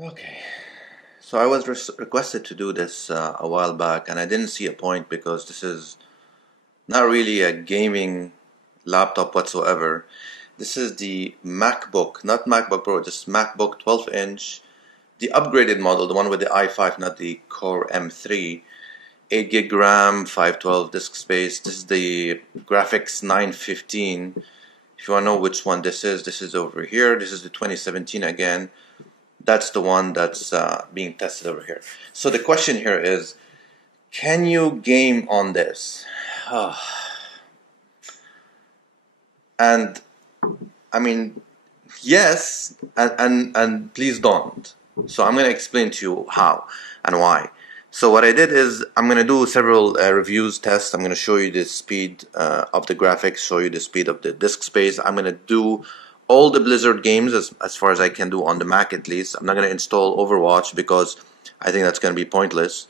Okay, so I was requested to do this a while back, and I didn't see a point because this is not really a gaming laptop whatsoever. This is the MacBook, not MacBook Pro, just MacBook 12-inch, the upgraded model, the one with the i5, not the Core M3, 8 gig RAM, 512 disk space. This is the graphics 915. If you want to know which one this is over here. This is the 2017 again. That's the one that's being tested over here. So the question here is, can you game on this? And I mean, yes, and please don't. So I'm going to explain to you how and why. So what I did is I'm going to do several reviews, tests. I'm going to show you the speed of the graphics, show you the speed of the disk space. I'm going to do all the Blizzard games as far as I can do on the Mac at least. I'm not going to install Overwatch because I think that's going to be pointless.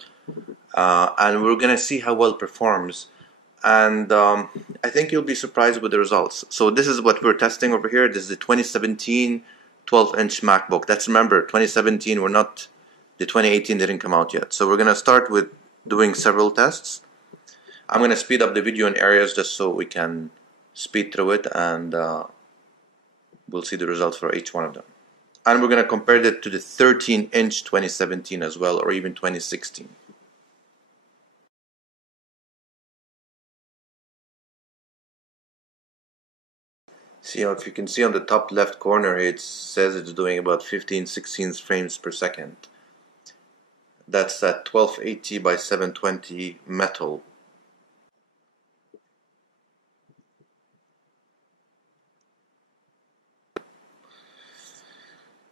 And we're going to see how well it performs. And I think you'll be surprised with the results. So this is what we're testing over here. This is the 2017 12-inch MacBook. That's, remember, 2017, the 2018 didn't come out yet. So we're going to start with doing several tests. I'm going to speed up the video in areas just so we can speed through it, and we'll see the results for each one of them. And we're going to compare it to the 13-inch 2017 as well, or even 2016. See, if you can see on the top left corner, it says it's doing about 15-16 frames per second. That's at 1280 by 720 metal.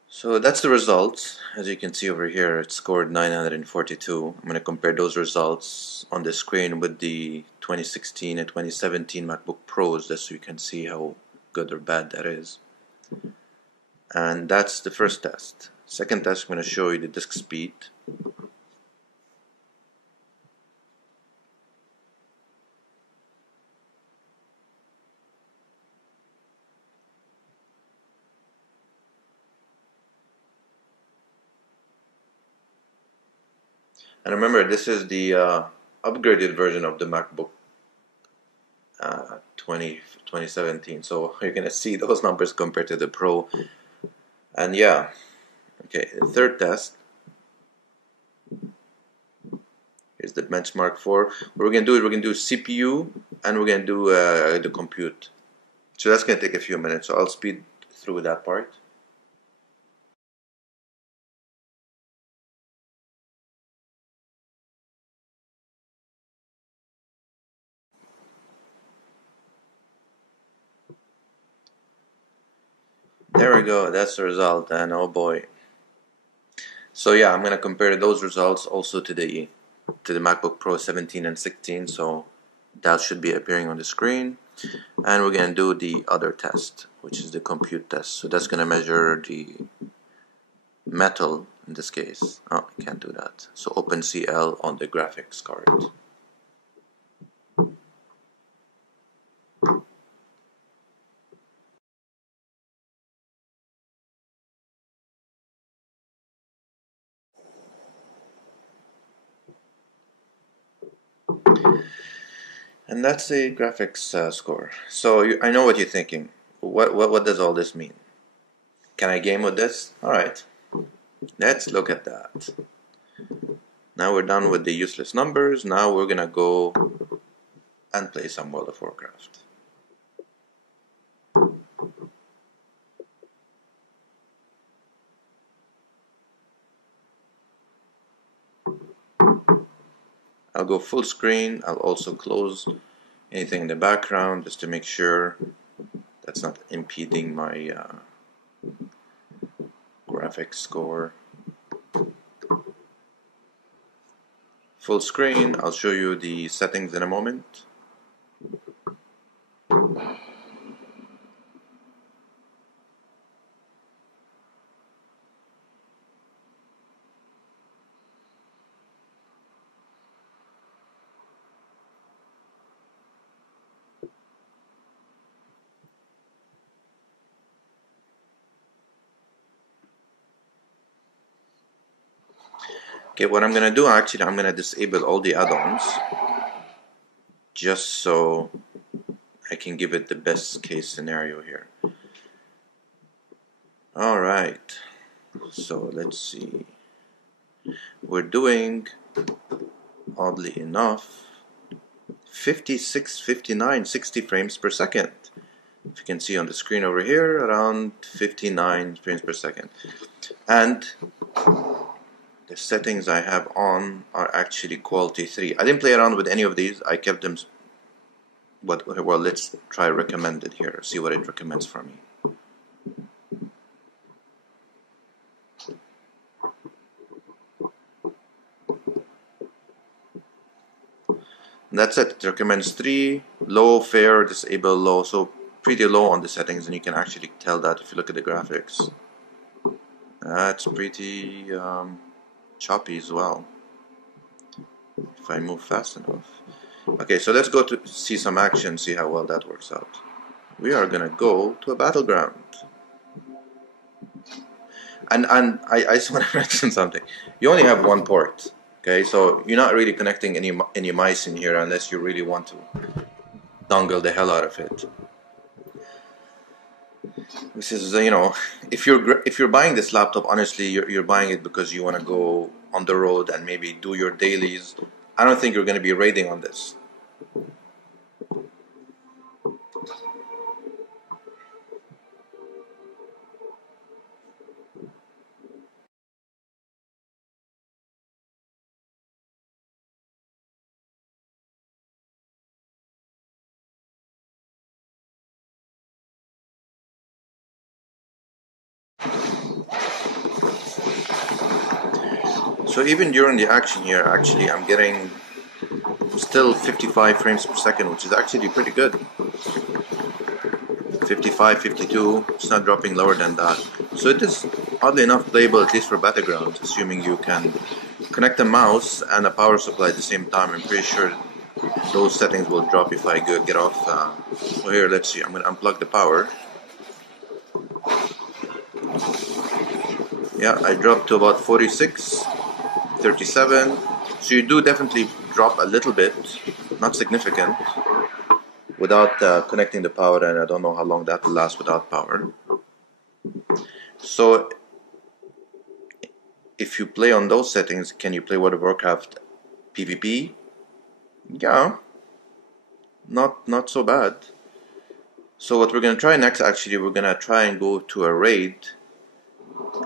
So that's the results. As you can see over here, it scored 942. I'm going to compare those results on the screen with the 2016 and 2017 MacBook Pros, just so you can see how good or bad that is. And that's the first test. Second test, I'm going to show you the disk speed. And remember, this is the upgraded version of the MacBook 2017. So you're going to see those numbers compared to the Pro. And yeah, okay, the third test. Here's the benchmark for what we're going to do is we're going to do CPU and we're going to do the compute. So that's going to take a few minutes. So I'll speed through that part. There we go. That's the result. And oh boy. So yeah, I'm going to compare those results also to the MacBook Pro 17 and 16. So that should be appearing on the screen. And we're going to do the other test, which is the compute test. So that's going to measure the metal in this case. Oh, I can't do that. So OpenCL on the graphics card. And that's the graphics score. So I know what you're thinking. What does all this mean? Can I game with this? Alright, let's look at that. Now we're done with the useless numbers. Now we're gonna go and play some World of Warcraft. I'll go full screen. I'll also close anything in the background just to make sure that's not impeding my graphics score. Full screen. I'll show you the settings in a moment. Okay, what I'm gonna do, actually, I'm gonna disable all the add-ons just so I can give it the best case scenario here. Alright, so let's see. We're doing, oddly enough, 56, 59, 60 frames per second. If you can see on the screen over here, around 59 frames per second. And the settings I have on are actually quality 3. I didn't play around with any of these. I kept them. Well, let's try recommended here. See what it recommends for me. And that's it. It recommends 3, low, fair, disable, low. So pretty low on the settings, and you can actually tell that if you look at the graphics. That's pretty choppy as well, if I move fast enough. Okay, so let's go to see some action, see how well that works out. We are gonna go to a battleground. And I just want to mention something. You only have one port, okay? So you're not really connecting any mice in here unless you really want to dongle the hell out of it. This is, you know, if you're buying this laptop, honestly, you're buying it because you want to go on the road and maybe do your dailies. I don't think you're going to be raiding on this. So even during the action here, actually, I'm getting still 55 frames per second, which is actually pretty good. 55, 52, it's not dropping lower than that. So it is, oddly enough, playable at least for battlegrounds, assuming you can connect a mouse and a power supply at the same time. I'm pretty sure those settings will drop if I get off. So here, let's see, I'm going to unplug the power. Yeah, I dropped to about 46, 37. So you do definitely drop a little bit, not significant, without connecting the power, and I don't know how long that will last without power. So if you play on those settings, can you play World of Warcraft PvP? Yeah, not so bad. So what we're going to try next, actually, we're going to try and go to a raid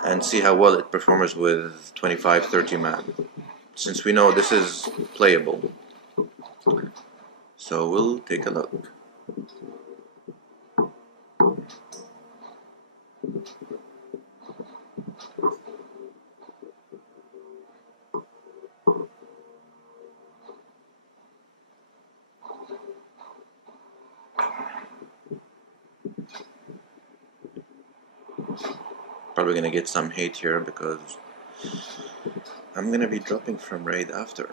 and see how well it performs with 25-30 man, since we know this is playable. So we'll take a look. Probably gonna get some hate here because I'm gonna be dropping from raid after.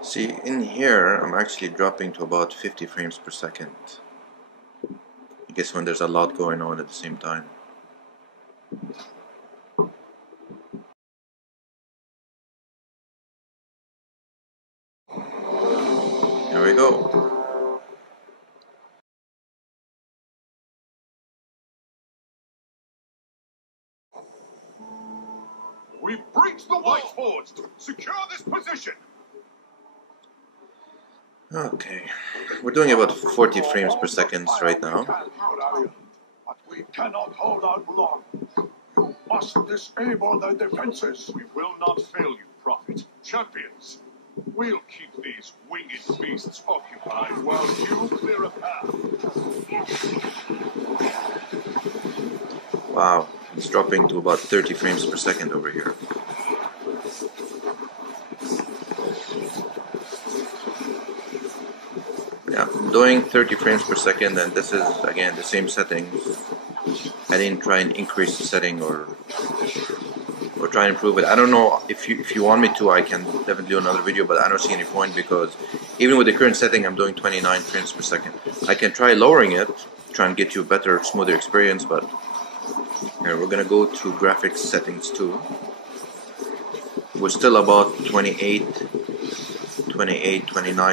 See, in here I'm actually dropping to about 50 frames per second. I guess when there's a lot going on at the same time. Here we go. We've breached the wall forged. Secure this position. Okay, we're doing about 40 frames per second right now. But we cannot hold out long. You must disable the defenses. We will not fail you, Prophet. Champions, we'll keep these winged beasts occupied while you clear a path. Wow, it's dropping to about 30 frames per second over here. Yeah, I'm doing 30 frames per second, and this is again the same settings. I didn't try and increase the setting or or try and improve it. I don't know if you want me to, I can definitely do another video, but I don't see any point because even with the current setting, I'm doing 29 frames per second. I can try lowering it, try and get you a better, smoother experience, but here we're gonna go to graphics settings too. We're still about 29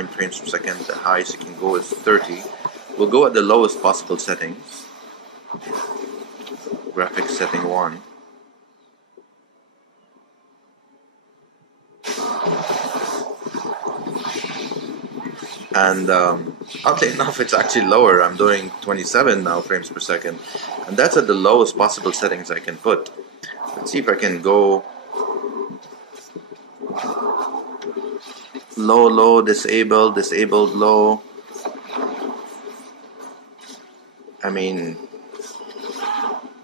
frames per second. The highest you can go is 30. We'll go at the lowest possible settings. Graphics setting 1. And oddly enough, it's actually lower. I'm doing 27 now frames per second, and that's at the lowest possible settings I can put. Let's see if I can go low, low, disabled, disabled, low. I mean,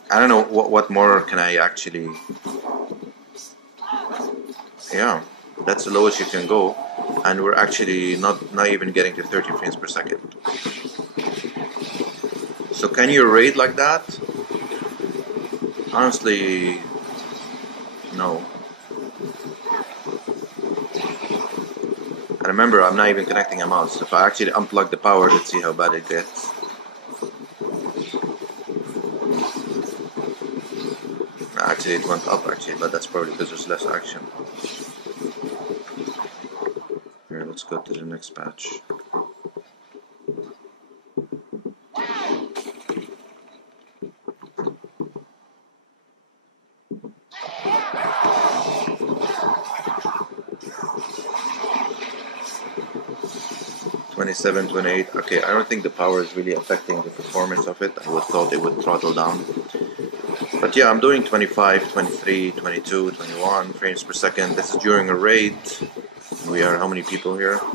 I don't know what more can I actually. Yeah, that's the lowest you can go, and we're actually not even getting to 30 frames per second. So can you raid like that? Honestly, no. And remember, I'm not even connecting a mouse. If I actually unplug the power, let's see how bad it gets. Actually, it went up actually, but that's probably because there's less action. Here, let's go to the next patch. Twenty-seven, 28. Okay, I don't think the power is really affecting the performance of it. I would thought it would throttle down. But yeah, I'm doing 25, 23, 22, 21 frames per second. This is during a raid. We are how many people here? I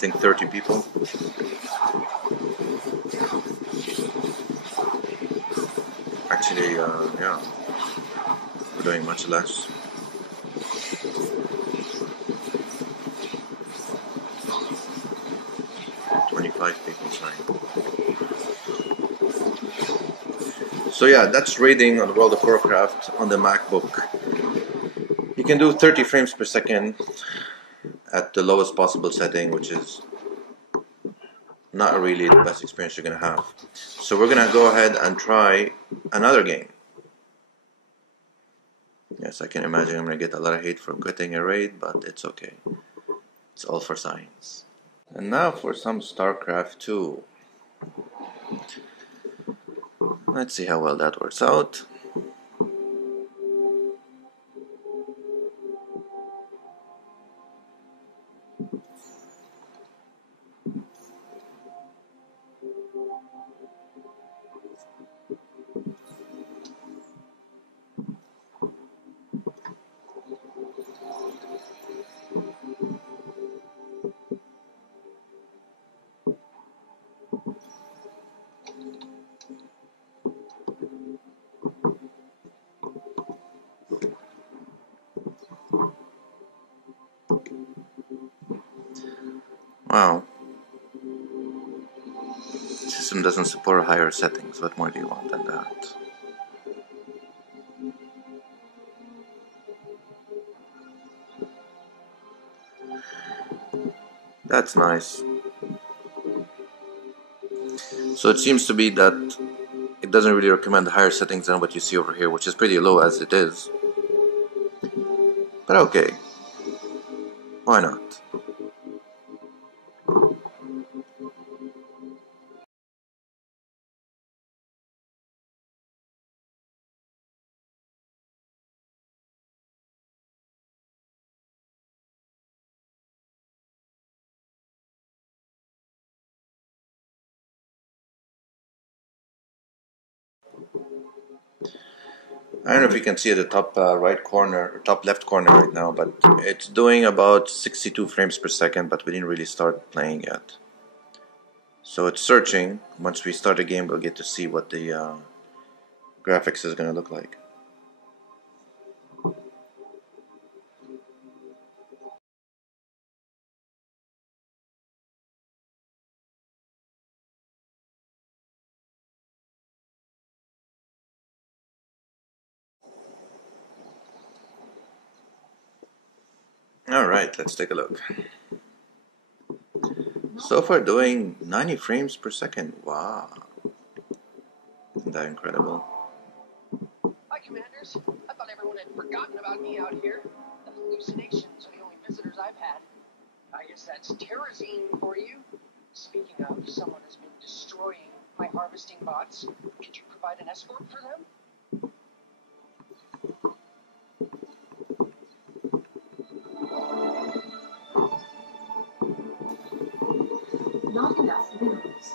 think 30 people. Actually, yeah, we're doing much less. People, sorry. So yeah, that's raiding on World of Warcraft on the MacBook. You can do 30 frames per second at the lowest possible setting, which is not really the best experience you're gonna have. So we're gonna go ahead and try another game. Yes, I can imagine I'm gonna get a lot of hate for quitting a raid, but it's okay. It's all for science. And now for some StarCraft 2. Let's see how well that works out. Wow. The system doesn't support higher settings. What more do you want than that? That's nice. So it seems to be that it doesn't really recommend higher settings than what you see over here, which is pretty low as it is. But okay. Why not? I don't know if you can see at the top right corner, or top left corner right now, but it's doing about 62 frames per second, but we didn't really start playing yet. So it's searching. Once we start the game, we'll get to see what the graphics is going to look like. Alright, let's take a look. So far doing 90 frames per second. Wow. Isn't that incredible? Hi, Commanders. I thought everyone had forgotten about me out here. The hallucinations are the only visitors I've had. I guess that's terrazine for you. Speaking of, someone has been destroying my harvesting bots. Could you provide an escort for them? Not enough minerals.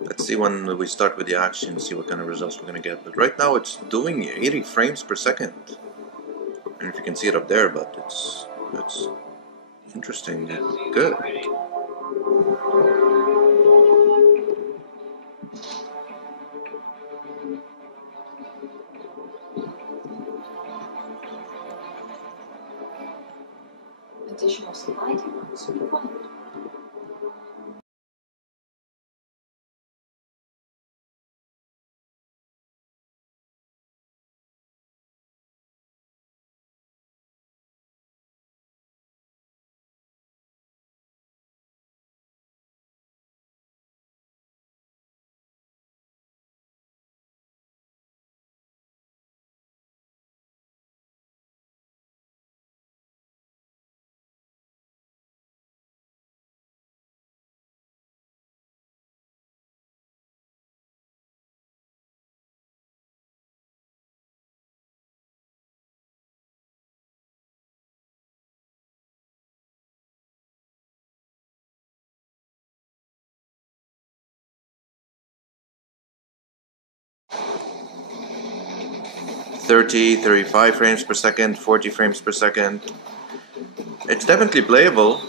Let's see when we start with the action, see what kind of results we're gonna get. But right now it's doing 80 frames per second. I don't know if you can see it up there, but it's interesting. Good. Additional supply depots required. "30, 35 frames per second, 40 frames per second. It's definitely playable.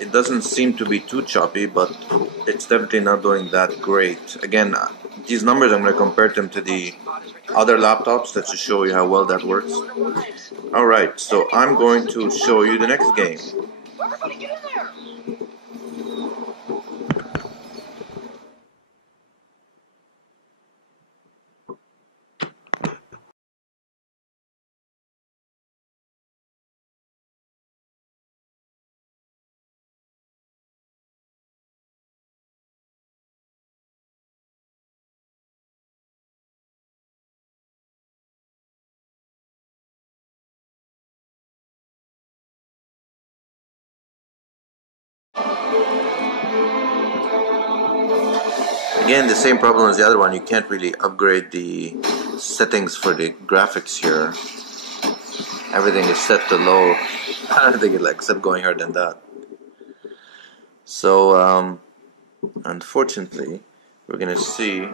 It doesn't seem to be too choppy, but it's definitely not doing that great. Again, these numbers, I'm going to compare them to the other laptops that should show you how well that works. Alright, so I'm going to show you the next game. Everybody get in there! Again, the same problem as the other one. You can't really upgrade the settings for the graphics here. Everything is set to low. I don't think it except going higher than that. So, unfortunately, we're gonna see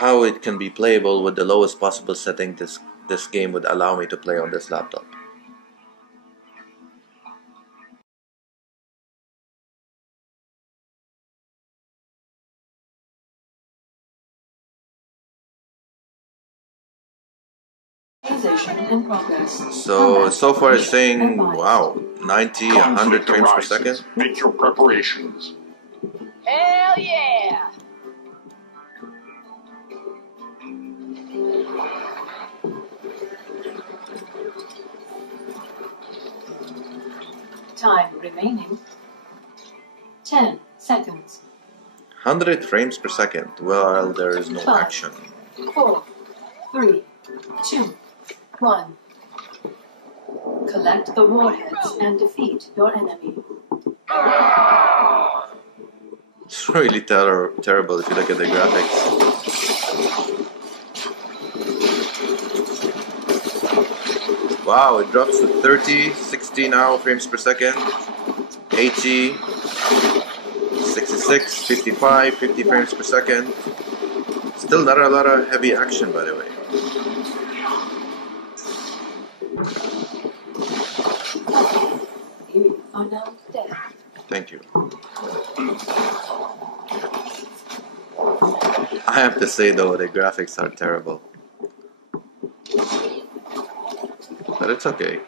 how it can be playable with the lowest possible setting this game would allow me to play on this laptop. In progress. So far it's saying, wow, 90, 100 Conflict frames per arises. second. Make your preparations. Hell yeah! Time remaining 10 seconds. 100 frames per second. Well, there is no action. 4, 3, 2, 1. Collect the warheads and defeat your enemy. It's really terrible if you look at the graphics. Wow, it drops to 30, 60 now frames per second, 80, 66, 55, 50 frames per second. Still not a lot of heavy action, by the way. You are now dead. Thank you. I have to say though, the graphics are terrible. But it's okay.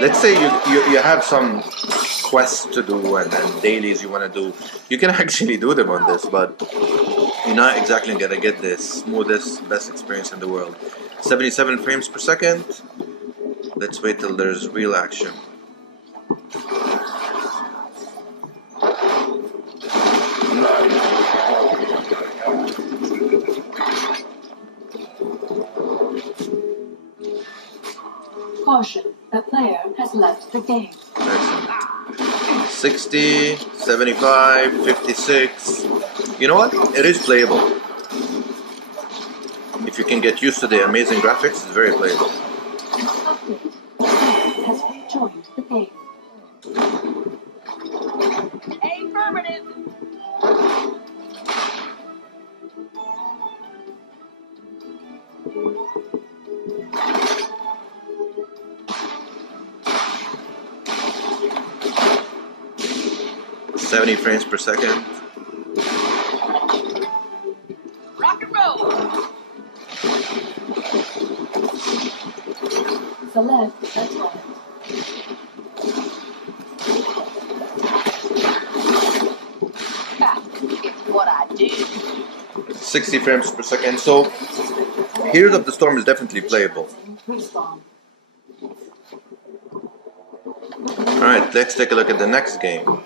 Let's say you have some quests to do and dailies you want to do. You can actually do them on this, but you're not exactly going to get the smoothest, best experience in the world. 77 frames per second. Let's wait till there's real action. Caution, the player has left the game. Excellent. 60, 75, 56. You know what? It is playable. If you can get used to the amazing graphics, it's very playable. Update. The player has rejoined the game. Affirmative. 70 frames per second. Rock and roll. Select a target. Ha, it's what I do. 60 frames per second. So, Heroes of the Storm is definitely playable. Respawn. Alright, let's take a look at the next game.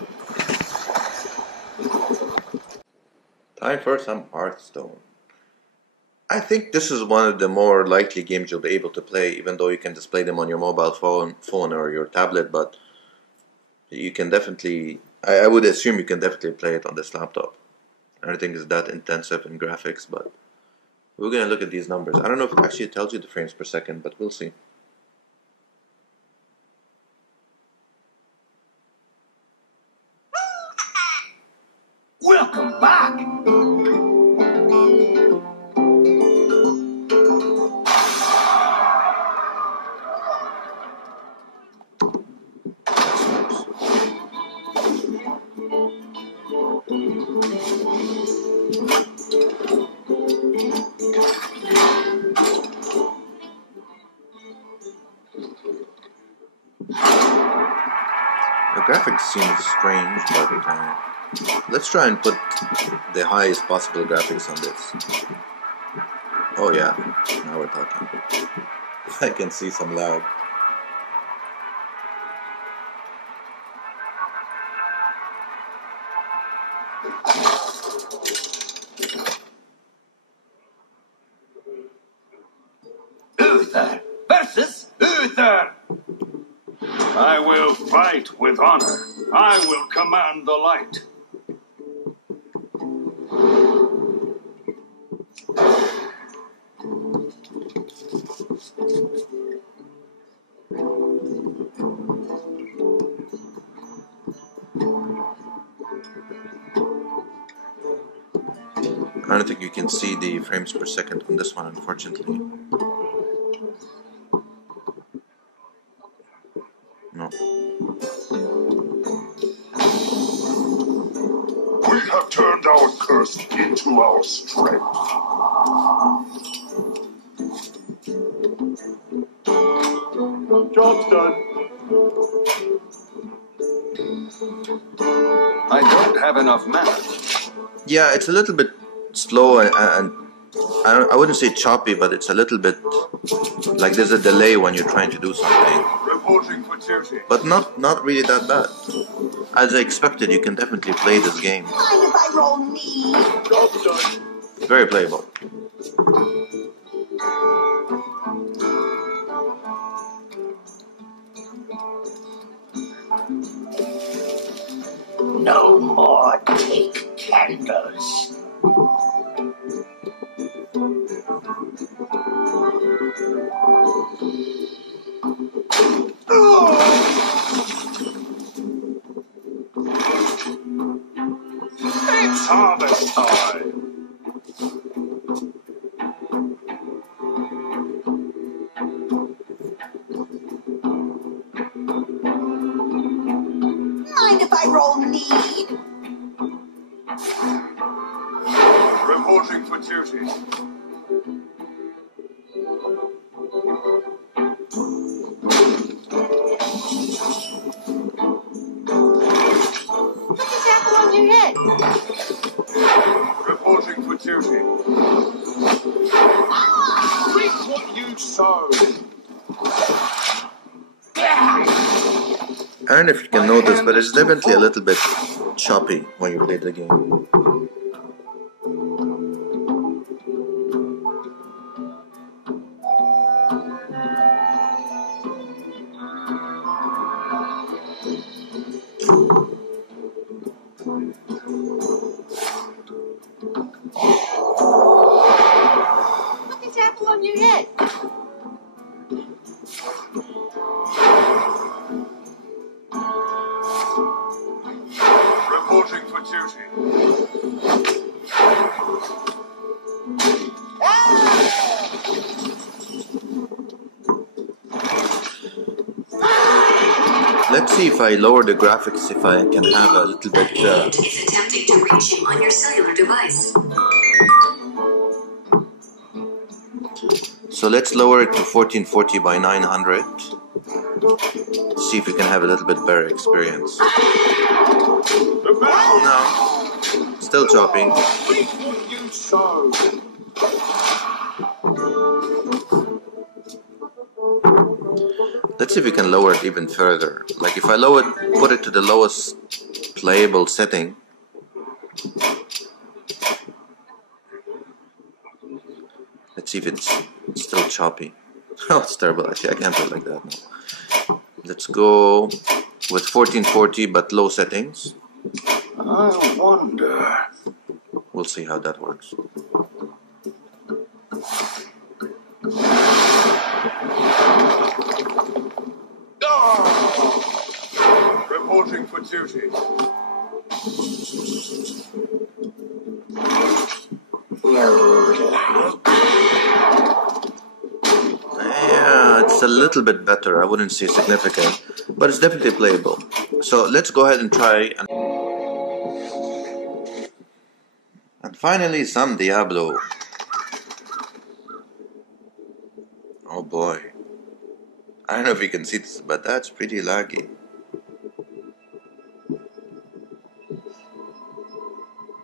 Time for some Hearthstone. I think this is one of the more likely games you'll be able to play, even though you can display them on your mobile phone or your tablet, but you can definitely, I would assume you can definitely play it on this laptop. I don't think it's that intensive in graphics, but we're going to look at these numbers. I don't know if it actually tells you the frames per second, but we'll see. Welcome back! The graphics seem strange, but let's try and put the highest possible graphics on this. Oh yeah, now we're talking. I can see some lag. Uther versus Uther! I will fight with honor. I will command the light. I don't think you can see the frames per second on this one, unfortunately. No. We have turned our curse into our strength. Job's done. I don't have enough mana. Yeah, it's a little bit slow and I wouldn't say choppy, but it's a little bit like there's a delay when you're trying to do something. Reporting for duty. But not really that bad. As I expected, you can definitely play this game. Mind if I roll me? Job's done. Very playable. No more take candles. It's harvest time. Mind if I roll need? Reporting for duty. Put this apple on your head. Reporting for duty. Reap what you sow. I don't know if you can notice, but it's definitely a little bit choppy when you play the game. Put this apple on your head. Reporting for duty. Let's see if I lower the graphics, if I can have a little bit... It's attempting to reach you on your cellular device. So let's lower it to 1440 by 900. See if we can have a little bit better experience. No, still choppy. Reap what you sow. Let's see if we can lower it even further. Like if I put it to the lowest playable setting. Let's see if it's still choppy. Oh, it's terrible. Actually, I can't do it like that now. Let's go with 1440 but low settings. I wonder. We'll see how that works. Reporting for duty. Yeah, it's a little bit better. I wouldn't say significant, but it's definitely playable. So let's go ahead and try. And finally, some Diablo. Oh boy. I don't know if you can see this, but that's pretty laggy.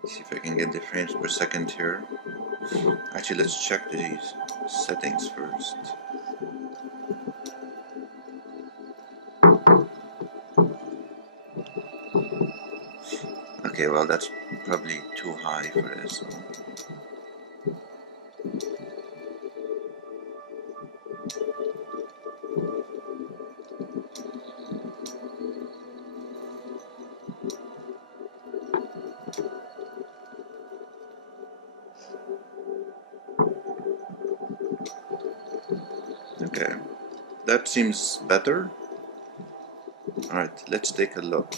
See if I can get the frames per second here. Actually, let's check these settings first. Okay, well that's probably too high for this one. Okay, that seems better. Alright, let's take a look.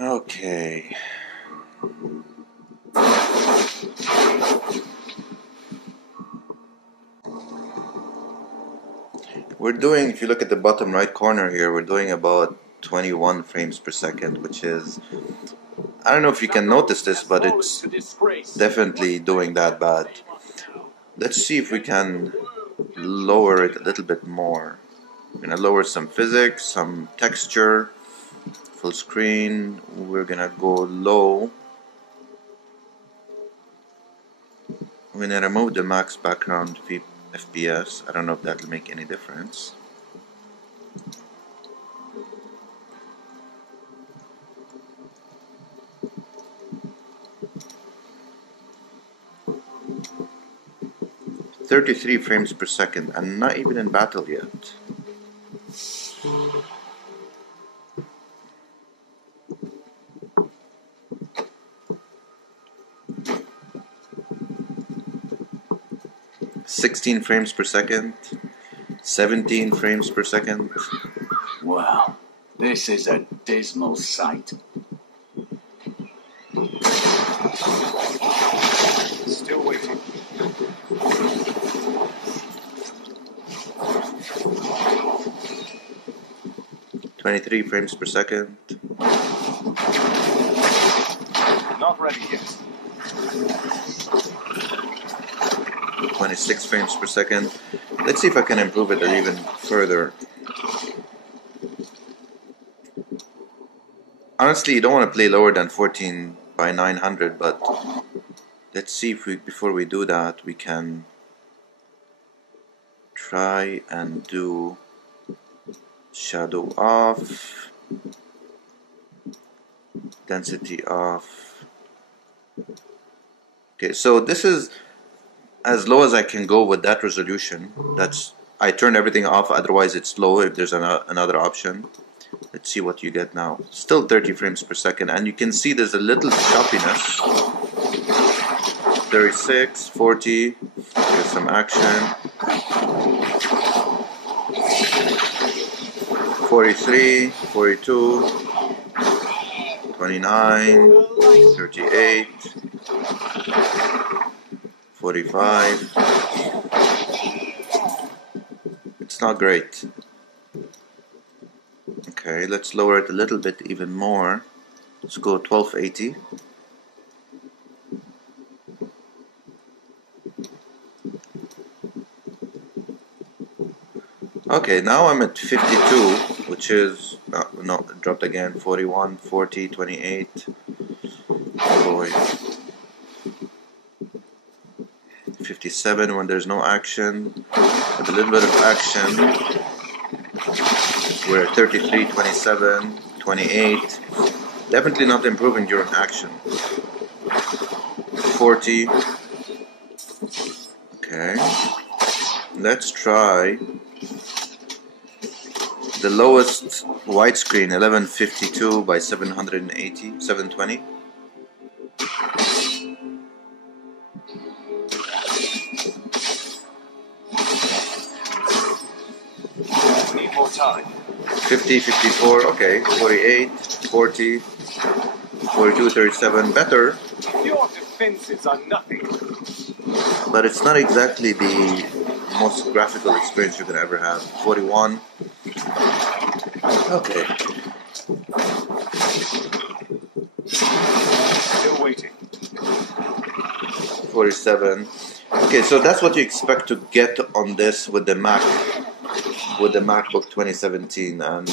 Okay. We're doing, if you look at the bottom right corner here, we're doing about 21 frames per second, which is, I don't know if you can notice this, but it's definitely doing that bad. Let's see if we can lower it a little bit more. We're gonna lower some physics, some texture, full screen. We're gonna go low. We're gonna remove the max background FPS. I don't know if that'll make any difference. .33 frames per second, and not even in battle yet. 16 frames per second, 17 frames per second. Wow, this is a dismal sight. Still waiting. Twenty-three frames per second. Not ready yet. 26 frames per second. Let's see if I can improve it even further. Honestly, you don't want to play lower than 14 by 900, but let's see if before we do that, we can try and do shadow off, density off. Okay, so this is as low as I can go with that resolution. I turn everything off, otherwise it's low if there's another option. Let's see what you get now. Still 30 frames per second, and you can see there's a little choppiness. 36, 40, there's some action. 43, 42, 29, 38, 45. It's not great. Okay, let's lower it a little bit even more. Let's go 1280. Okay, now I'm at 52, which is no, it dropped again. 41, 40, 28. Oh boy. 57 when there's no action. With a little bit of action, we're at 33, 27, 28. Definitely not improving during action. 40. Okay. Let's try the lowest widescreen, 1152 by 780, 720. Need more time. 50, 54, okay, 48, 40, 42, 37, better, Your defenses are nothing. but it's not exactly the most graphical experience you can ever have. 41, okay, Still waiting. 47. Okay, so that's what you expect to get on this with the MacBook 2017, and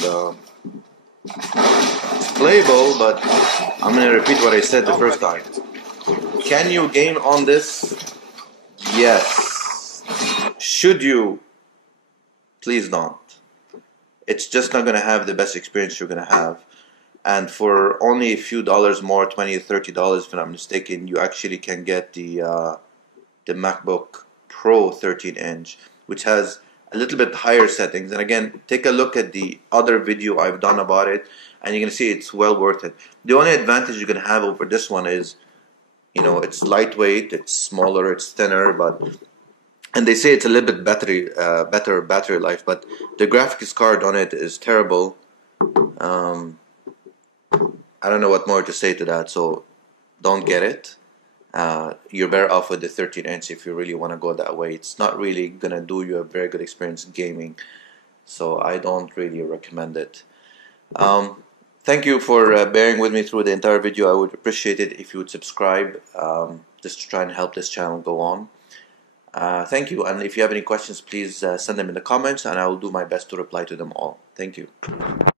it's playable, but I'm gonna repeat what I said the first time. Can you game on this? Yes. Should you? Please don't. It's just not gonna have the best experience you're gonna have. And for only a few dollars more, $20 or $30 if I'm not mistaken, you actually can get the MacBook Pro 13-inch, which has a little bit higher settings. And again, take a look at the other video I've done about it, and you're gonna see it's well worth it. The only advantage you're gonna have over this one is, you know, it's lightweight, it's smaller, it's thinner, and they say it's a little bit better battery life, but the graphics card on it is terrible. I don't know what more to say to that, so don't get it. You're better off with the 13-inch if you really want to go that way. It's not really gonna do you a very good experience gaming, so I don't really recommend it. Thank you for bearing with me through the entire video. I would appreciate it if you would subscribe, just to try and help this channel go on. Thank you, and if you have any questions, please send them in the comments, and I will do my best to reply to them all. Thank you.